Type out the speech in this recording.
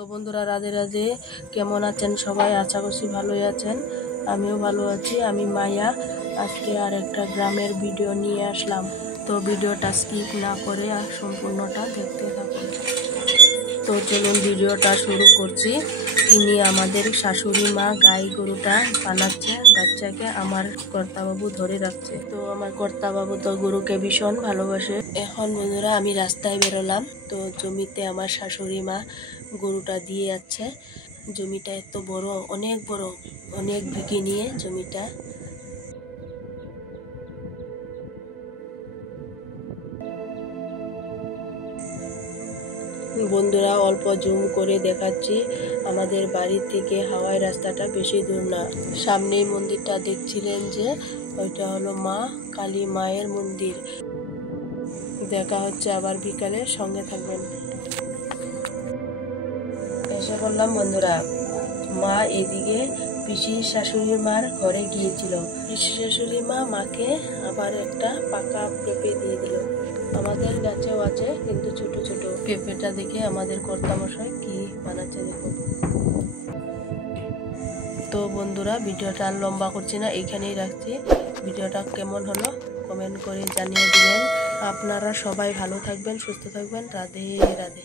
তো বন্ধুরা রাধে রাধে, কেমন আছেন সবাই? আশা করছি ভালোই আছেন, আমিও ভালো আছি। আমি মায়া, আজকে আর একটা গ্রামের ভিডিও নিয়ে আসলাম। তো ভিডিওটা স্কিপ না করে সম্পূর্ণটা দেখতে থাকুন। তো চলুন ভিডিওটা শুরু করছি। ইনি আমাদের শাশুড়ি মা গাই গরুটা বানাচ্ছে বাচ্চাকে, আমার কর্তাবাবু ধরে রাখছে। তো আমার কর্তাবাবু তো গরুকে ভীষণ ভালোবাসে। এখন বন্ধুরা আমি রাস্তায় বেরোলাম, তো জমিতে আমার শাশুড়ি মা গরুটা দিয়ে যাচ্ছে। জমিটা এত বড়, অনেক বিঘে নিয়ে জমিটা। বন্ধুরা অল্প জুম করে দেখাচ্ছি, আমাদের বাড়ি থেকে হাওয়াই রাস্তাটা বেশি দূর না। সামনেই মন্দিরটা দেখছিলেন যে, ওইটা হলো মা কালী মায়ের মন্দির। দেখা হচ্ছে আবার বিকালে, সঙ্গে থাকবেন। এসে বললাম বন্ধুরা, মা এদিকে পিসি শাশুড়ি মার ঘরে গিয়েছিল। পিসি শাশুড়ি মা মাকে আবার একটা পাকা পেঁপে দিয়ে দিল। আমাদের গাছেও আছে কিন্তু ছোট ছোট। পেঁপেটা দেখে আমাদের কর্তামশাই কি বানাচ্ছে দেখুন। তো বন্ধুরা ভিডিওটা আর লম্বা করছি না, এইখানেই রাখছি। ভিডিওটা কেমন হলো কমেন্ট করে জানিয়ে দিবেন। আপনারা সবাই ভালো থাকবেন, সুস্থ থাকবেন। রাধে রাধে।